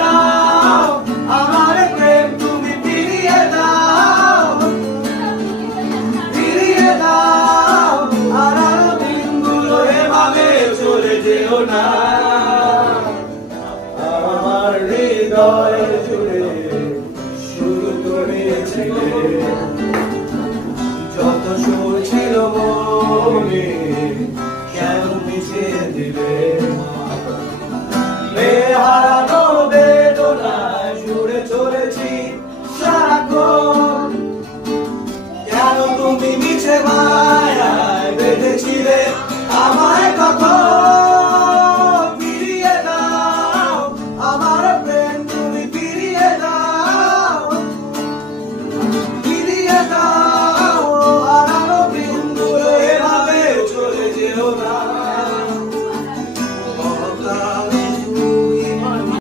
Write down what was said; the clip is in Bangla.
দাও আমার প্রেম তুমি ফিরিয়ে দাও, ফিরিয়ে দাও। আর আরো দিনগুলো এভাবে চলে যেও না, আমার হৃদয় জুড়ে শুধু তুমি ছিলে, যত সুর ছিল মনে